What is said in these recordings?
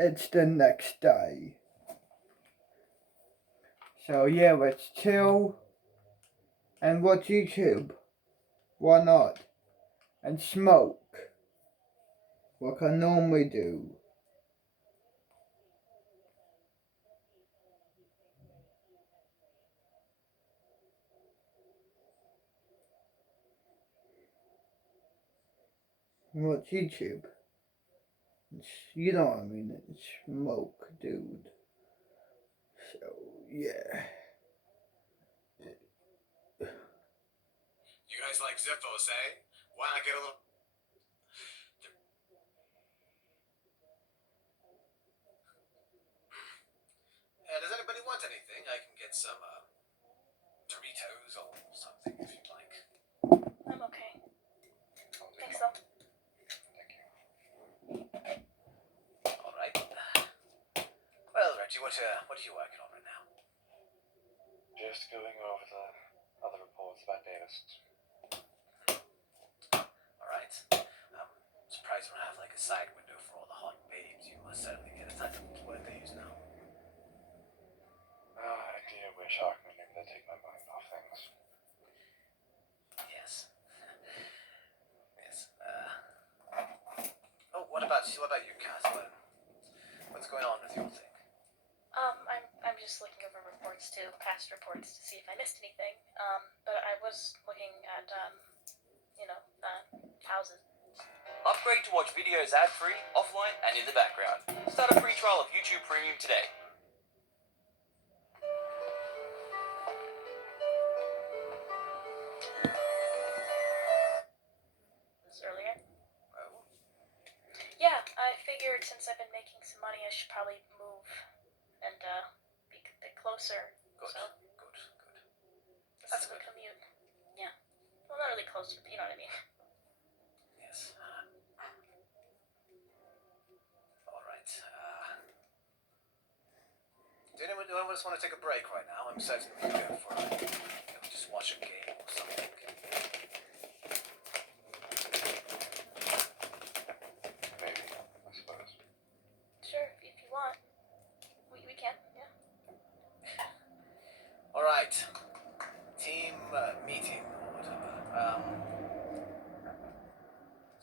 it's the next day. So yeah, let's chill and watch YouTube. Why not? And smoke, like I normally do. Watch YouTube. You know what I mean, it's smoke, dude. So, yeah. You guys like Zippos, eh? Why not get a little... does anybody want anything? I can get some, Doritos or something if you'd like. I'm okay. Thanks, though. Thank you. Alright. Well, Reggie, what are you working on right now? Just going over the other reports about Davis. Alright. Surprised we don't have like a side window for all the hot babes. You must certainly get a type of word they use now. I do wish I could maybe they take my mind off things. Yes. Yes. Oh, what about you, Cass? What's going on with your thing? I'm just looking over reports too, past reports to see if I missed anything. But I was looking at, houses. Upgrade to watch videos ad-free, offline, and in the background. Start a free trial of YouTube Premium today. This earlier? Oh. Yeah, I figured since I've been making some money, I should probably move and be a bit closer. Good. So Good. that's a good commute. Yeah. Well, not really closer, but you know what I mean. Yes. Alright. Do anyone just want to take a break right now? I'm certain we can go for just watch a game or something. Maybe, I suppose. Sure, if you want. We can, yeah. Alright. Team meeting or whatever.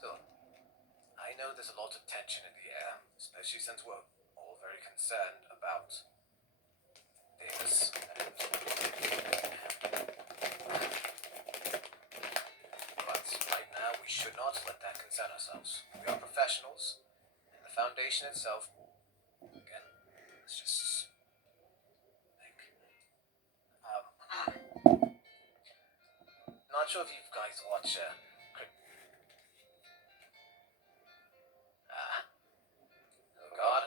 So, I know there's a lot of tension in the air, especially since we're all very concerned about this. But right now, we should not let that concern ourselves. We are professionals, and the Foundation itself, again, let's just think. Not sure if you guys watch, oh god,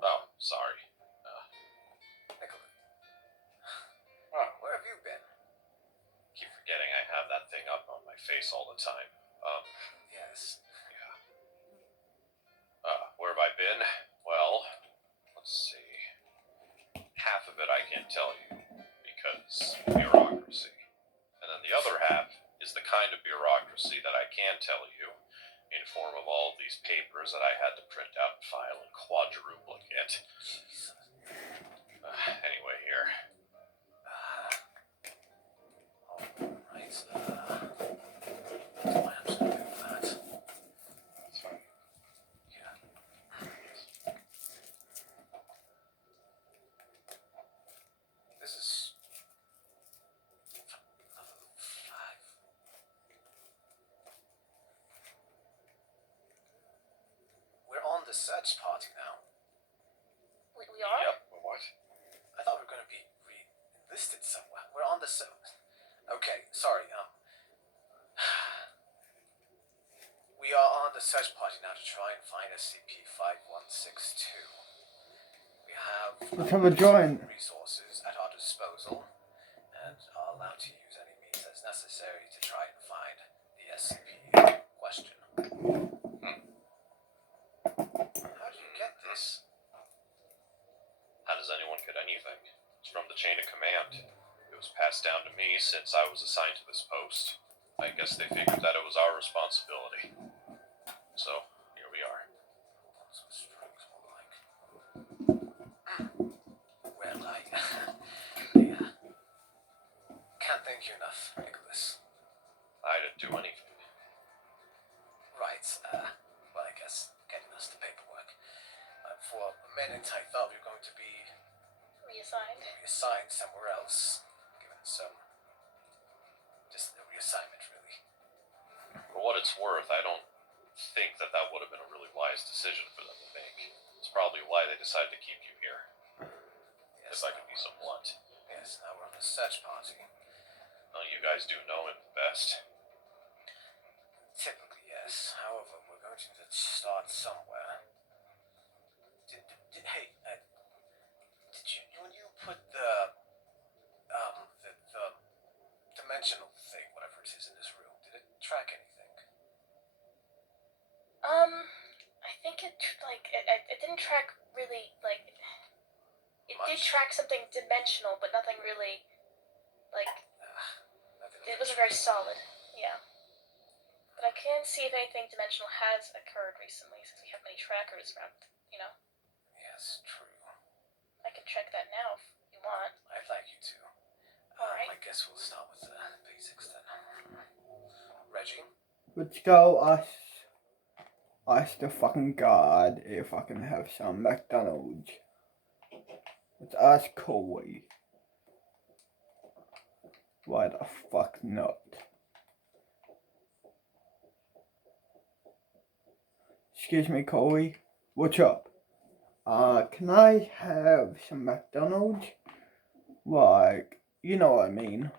Oh, sorry. Nicholas. Oh, Where have you been? keep forgetting I have that thing up on my face all the time. Yes. Yeah. Where have I been? Well, let's see. Half of it I can't tell you, because bureaucracy. And then the other half is the kind of bureaucracy that I can tell you, in form of all of these papers that I had to print out and file in quadruplicate. Jesus. Anyway, here. Alright, that's why I'm just gonna do that. That's fine. Yeah. This is... level 5. We're on the search party now. We are? Yep, what? I thought we were gonna be re-enlisted somewhere. We're on the Okay, sorry, we are on the search party now to try and find SCP-5162. We have Let's have a joint. resources at our disposal and are allowed to use any means as necessary to try and find the SCP question. How did you get this? How does anyone get anything? It's from the chain of command. It was passed down to me since I was assigned to this post. I guess they figured that it was our responsibility. So, can't thank you enough, Nicholas. I didn't do anything. Right, well, I guess getting us the paperwork. For a minute, I thought we were going to be Reassigned. somewhere else, given some. Just a reassignment, really. For what it's worth, I don't think that would have been a really wise decision for them to make. It's probably why they decided to keep you here. Yes, If I could be so blunt. Yes, now we're on a search party. Well, you guys do know him best. Typically, yes. However, we're going to need to start somewhere. Hey, did you, when you put the dimensional thing, whatever it is in this room, did it track anything? I think it didn't track really, like, it did Much? track something dimensional, but nothing really, like, Nothing it wasn't very solid, yeah. But I can see if anything dimensional has occurred recently, since we have many trackers around, you know? Yes, true. I can check that now if you want. I'd like you to. Alright. I guess we'll start with the basics then. Reggie? Let's go ask the fucking guard if I can have some McDonald's. Let's ask Corey. Why the fuck not? Excuse me, Corey. What's up? Can I have some McDonald's? Like, you know what I mean.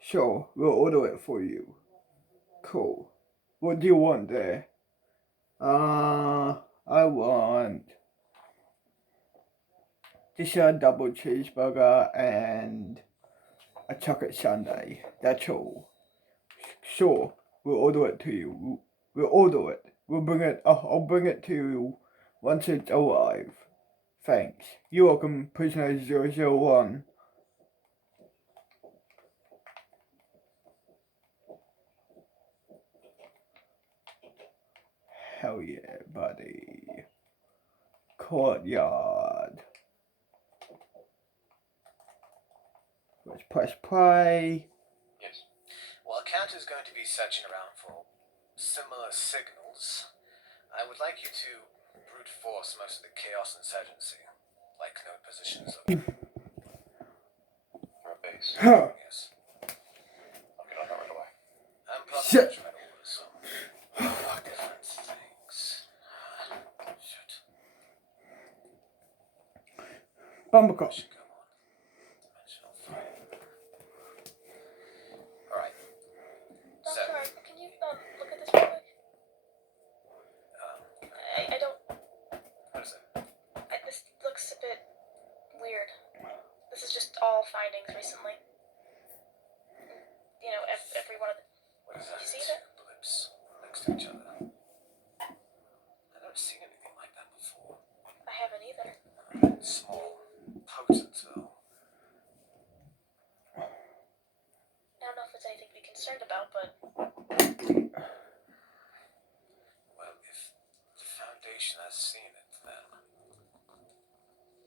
Sure, we'll order it for you. Cool. What do you want there? I want just a double cheeseburger and a chocolate sundae. That's all. Sure, we'll order it to you. We'll order it. We'll bring it. I'll bring it to you once it's arrived. Thanks. You're welcome, prisoner 001. Hell yeah, buddy. Courtyard. Let's press play. Yes. Well, Count is going to be searching around for similar signals. I would like you to brute force most of the chaos insurgency, like known positions of. For a base. Huh. Yes. I'll get on that right away. I'm probably Shit. going to try to order some different things. Shit. Bumbercop. Should go on. Dimensional 3. Alright. Oh, So, sorry, can you, look at this real quick? I don't, what is it? this looks a bit weird. This is just all findings recently. You know, every one of the, What is that? you see that? Blips next to each other. I've never seen anything like that before. I haven't either. Small, potent though. I don't know if it's anything to be concerned about, but Well, if the Foundation has seen it, then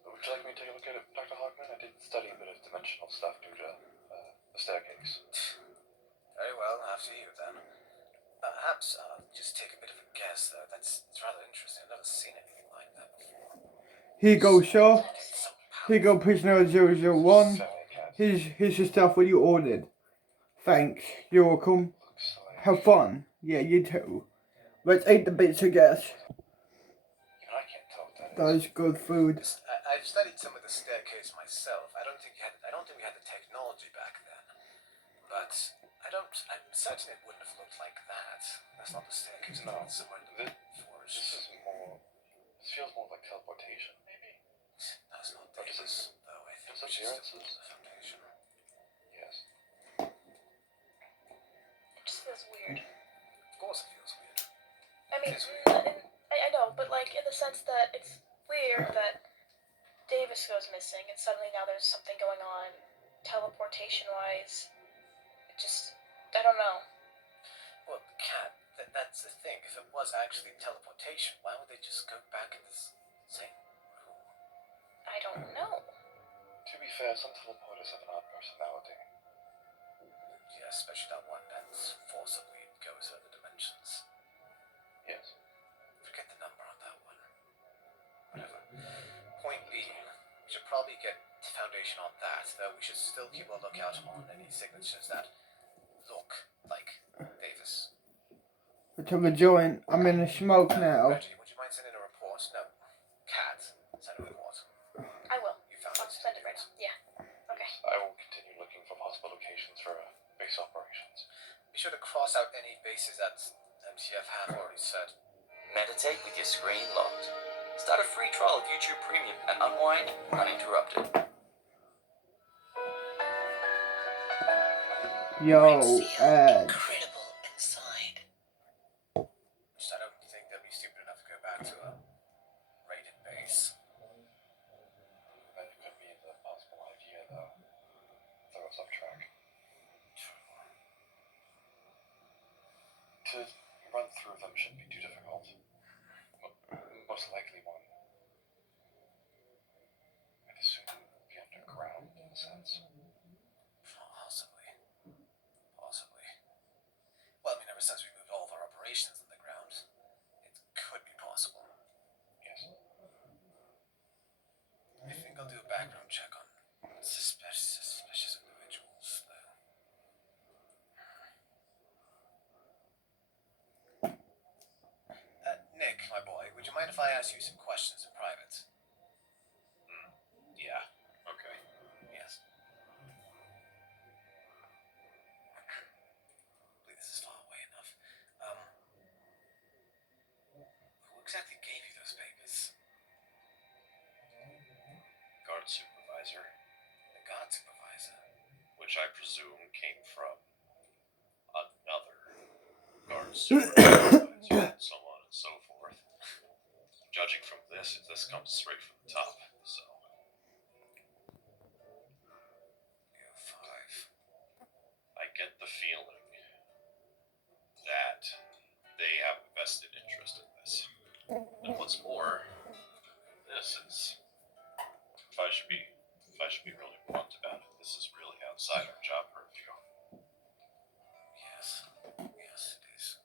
Would you like me to take a look at it, Dr. Hogman? I did study a bit of dimensional stuff due to the staircase. very well. After you, then. Perhaps just take a bit of a guess, though. It's rather interesting. I've never seen anything like that before. Here you go, sir. So Here you go, prisoner 001. Certainly, Cat. Here's the stuff what you ordered. Thanks. You're welcome. Looks like... Have fun. Yeah, you too. Let's eat the bits of gas. Even I can't tell what that That is. is good food. I've studied some of the staircase myself. I don't think we had the technology back then. But I'm certain it wouldn't have looked like that. That's not the staircase. No. It's somewhere in the forest. This is more... This feels more like teleportation, maybe? That's not Or does it... Davis, though. I think Does we it should appearances? still use the Foundation. Yes. it just feels weird. Of course it feels weird. I mean, It's weird. I know, but like in the sense that it's weird that Davis goes missing and suddenly now there's something going on teleportation-wise. It just, I don't know. Well, Cat, that's the thing. If it was actually teleportation, why would they just go back in this same room? I don't know. To be fair, some teleporters have an odd personality. should still keep a lookout on any signatures that look like Davis. I took a joint. I'm in the smoke now. Reggie, would you mind sending a report? No, Kat, send a report. I will. You found I'll it. send it right now. Yeah. Okay. I will continue looking for possible locations for base operations. Be sure to cross out any bases that MTF have already set. Meditate with your screen locked. Start a free trial of YouTube Premium and unwind uninterrupted. Yo, ads. Incredible inside. Just I don't think they'll be stupid enough to go back to a rated base. That could be the possible idea, though. Throw us off track. To run through them shouldn't be too difficult. Most likely one, I'd assume, would be underground in a sense. Possibly. Well, I mean, ever since we moved all of our operations underground, it could be possible. Yes. I think I'll do a background check on suspicious individuals, though. Nick, my boy, would you mind if I ask you some questions in private? Yeah. Okay. Yes. I believe this is far away enough. Who exactly gave you those papers? Guard supervisor, The guard supervisor. which I presume came from another guard supervisor, and so on and so forth. Judging from this comes straight from the top, so. U5. I get the feeling that they have a vested interest in this. And what's more, this is, if I should be really blunt about it, this is really outside our job purview. Yes, it is.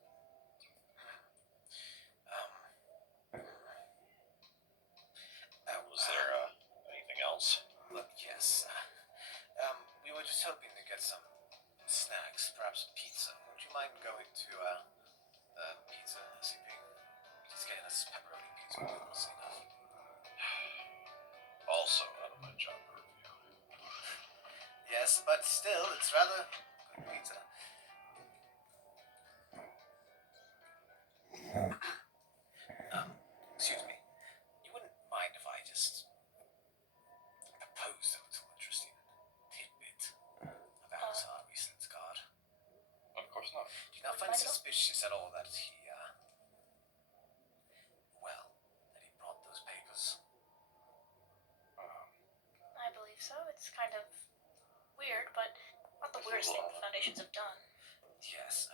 Was there anything else? Look, yes. We were just hoping to get some snacks, perhaps pizza. Would you mind going to the pizza SCP? Just getting us pepperoni pizza would be honestly enough. Also out of my job purview. Yes, but still, it's rather good pizza. Excuse me. You wouldn't mind if I just proposed a little interesting tidbit about our recent guard? Of course not. Do you not find it suspicious at all that he, that he brought those papers? I believe so. It's kind of weird, but not the weirdest thing the Foundations have done. Yes,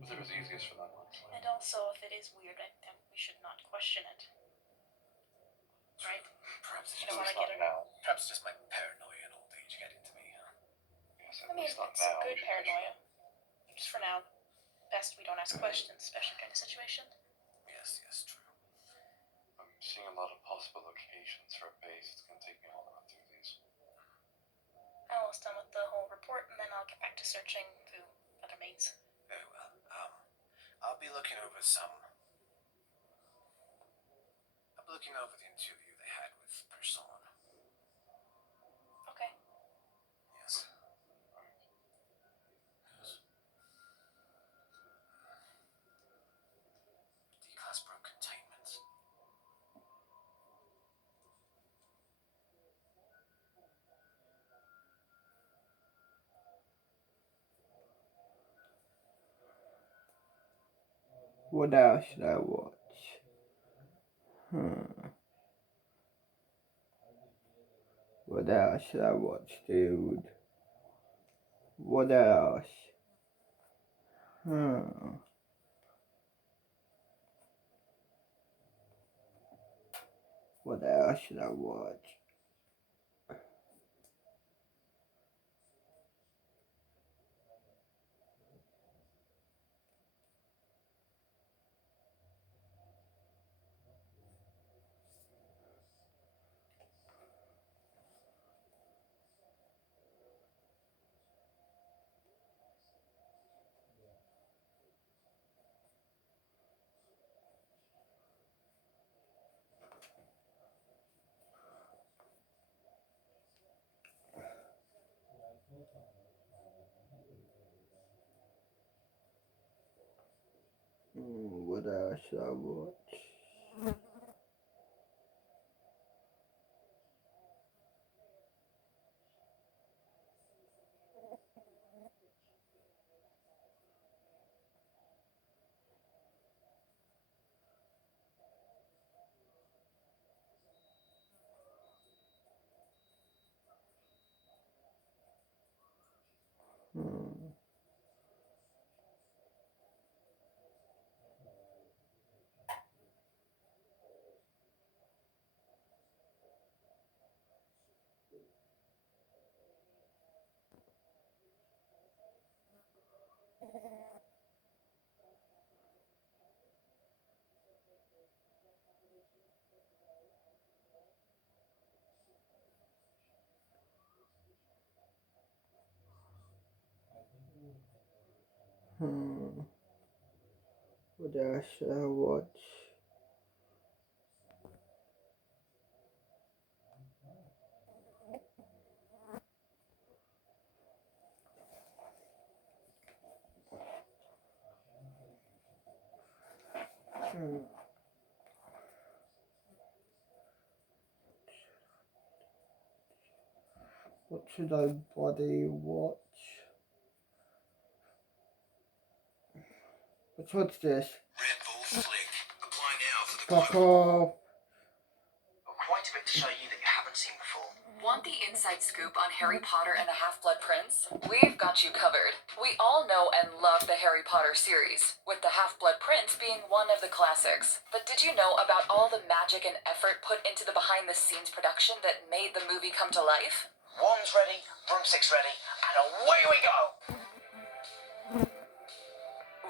It was easiest for them, honestly. And also, if it is weird, I think we should not question it. Right? Perhaps You don't want to get it. now. Perhaps just my paranoia and old age getting to me, huh? Yes, I mean, it's good paranoia. Just for now, best we don't ask questions, especially during the situation. Yes, true. I'm seeing a lot of possible locations for a base. It's gonna take me a while to run through these. I'm almost done with the whole report, and then I'll get back to searching through other mains. Very well. I'll be looking over the interview they had with Person. Okay. Yes. D-class bro containment. What else should I watch? What else should I watch, dude? What else? What else should I watch? What else should I watch? What else should I watch? What should I bloody watch? What's this? Red Bull Flick. Apply now for the Fuck off. Quite a bit to show you that you haven't seen before. Want the inside scoop on Harry Potter and the Half-Blood Prince? We've got you covered. We all know and love the Harry Potter series, with the Half-Blood Prince being one of the classics. But did you know about all the magic and effort put into the behind-the-scenes production that made the movie come to life? Wand's ready, broomstick's ready, and away we go!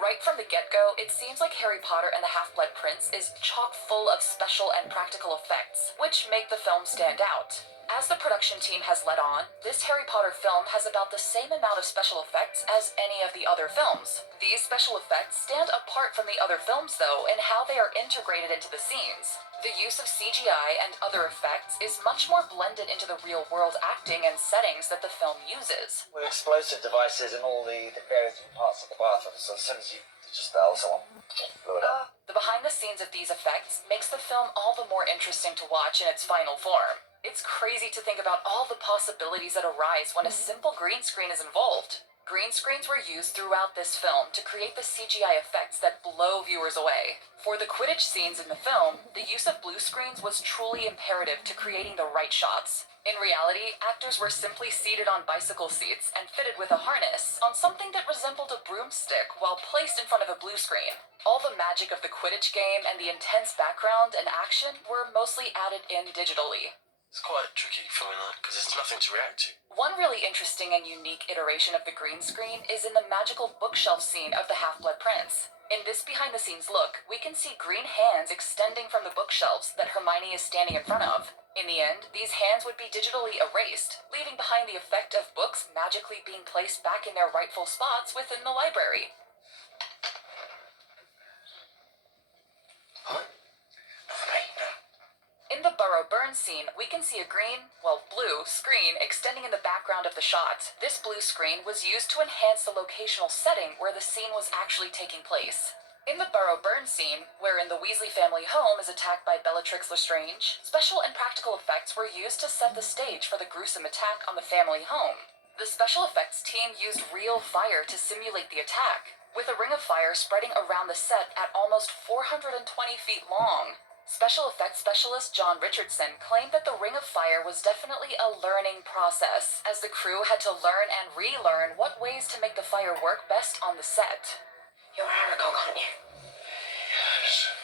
Right from the get-go, it seems like Harry Potter and the Half-Blood Prince is chock full of special and practical effects, which make the film stand out. As the production team has let on, this Harry Potter film has about the same amount of special effects as any of the other films. These special effects stand apart from the other films, though, in how they are integrated into the scenes. The use of CGI and other effects is much more blended into the real-world acting and settings that the film uses. With explosive devices in all the various parts of the bathroom, so as soon as you just fell, someone blew it up. The behind-the-scenes of these effects makes the film all the more interesting to watch in its final form. It's crazy to think about all the possibilities that arise when a simple green screen is involved. Green screens were used throughout this film to create the CGI effects that blow viewers away. For the Quidditch scenes in the film, the use of blue screens was truly imperative to creating the right shots. In reality, actors were simply seated on bicycle seats and fitted with a harness on something that resembled a broomstick while placed in front of a blue screen. All the magic of the Quidditch game and the intense background and action were mostly added in digitally. It's quite tricky filming that, because there's nothing to react to. One really interesting and unique iteration of the green screen is in the magical bookshelf scene of the Half-Blood Prince. In this behind-the-scenes look, we can see green hands extending from the bookshelves that Hermione is standing in front of. In the end, these hands would be digitally erased, leaving behind the effect of books magically being placed back in their rightful spots within the library. What? Not for me, no. In the Burrow Burn scene, we can see a blue screen extending in the background of the shot. This blue screen was used to enhance the locational setting where the scene was actually taking place. In the Burrow Burn scene, wherein the Weasley family home is attacked by Bellatrix Lestrange, special and practical effects were used to set the stage for the gruesome attack on the family home. The special effects team used real fire to simulate the attack, with a ring of fire spreading around the set at almost 420 feet long. Special effects specialist John Richardson claimed that the Ring of Fire was definitely a learning process, as the crew had to learn and relearn what ways to make the fire work best on the set. You're Aragog, aren't you? Yes.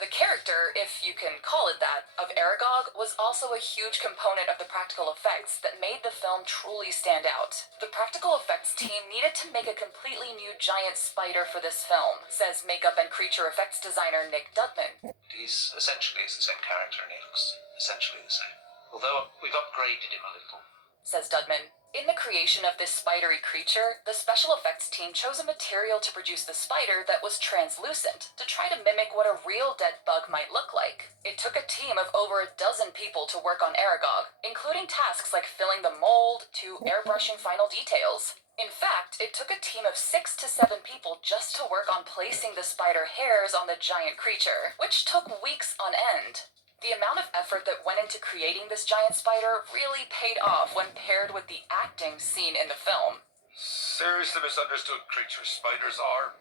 The character, if you can call it that, of Aragog was also a huge component of the practical effects that made the film truly stand out. The practical effects team needed to make a completely new giant spider for this film, says makeup and creature effects designer Nick Dudman. He's essentially the same character and he looks essentially the same. Although we've upgraded him a little. Says Dudman. In the creation of this spidery creature, the special effects team chose a material to produce the spider that was translucent to try to mimic what a real dead bug might look like. It took a team of over a dozen people to work on Aragog, including tasks like filling the mold to airbrushing final details. In fact, it took a team of 6 to 7 people just to work on placing the spider hairs on the giant creature, which took weeks on end. The amount of effort that went into creating this giant spider really paid off when paired with the acting seen in the film. Seriously misunderstood creatures spiders are.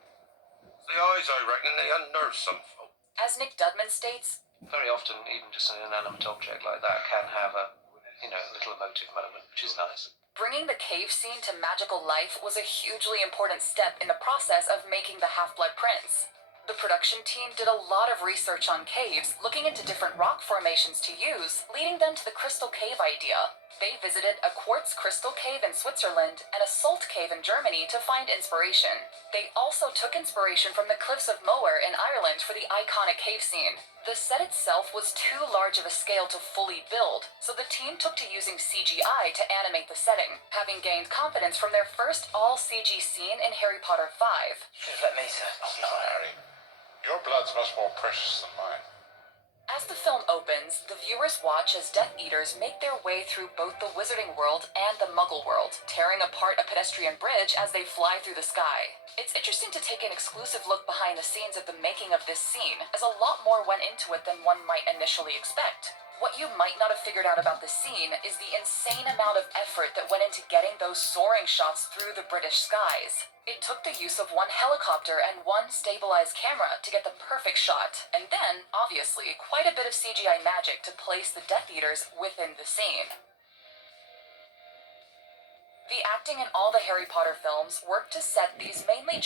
The eyes, I reckon, they unnerve some folk. As Nick Dudman states, Very often, even just an inanimate object like that can have a little emotive moment, which is nice. bringing the cave scene to magical life was a hugely important step in the process of making the Half-Blood Prince. The production team did a lot of research on caves, looking into different rock formations to use, leading them to the crystal cave idea. They visited a quartz crystal cave in Switzerland and a salt cave in Germany to find inspiration. They also took inspiration from the Cliffs of Moher in Ireland for the iconic cave scene. The set itself was too large of a scale to fully build, so the team took to using CGI to animate the setting, having gained confidence from their first all-CG scene in Harry Potter 5. Should have let me, sir. Oh, no, Harry. Your blood's much more precious than mine. As the film opens, the viewers watch as Death Eaters make their way through both the Wizarding World and the Muggle World, tearing apart a pedestrian bridge as they fly through the sky. It's interesting to take an exclusive look behind the scenes of the making of this scene, as a lot more went into it than one might initially expect. What you might not have figured out about the scene is the insane amount of effort that went into getting those soaring shots through the British skies. It took the use of one helicopter and one stabilized camera to get the perfect shot, and then, obviously, quite a bit of CGI magic to place the Death Eaters within the scene. The acting in all the Harry Potter films worked to set these mainly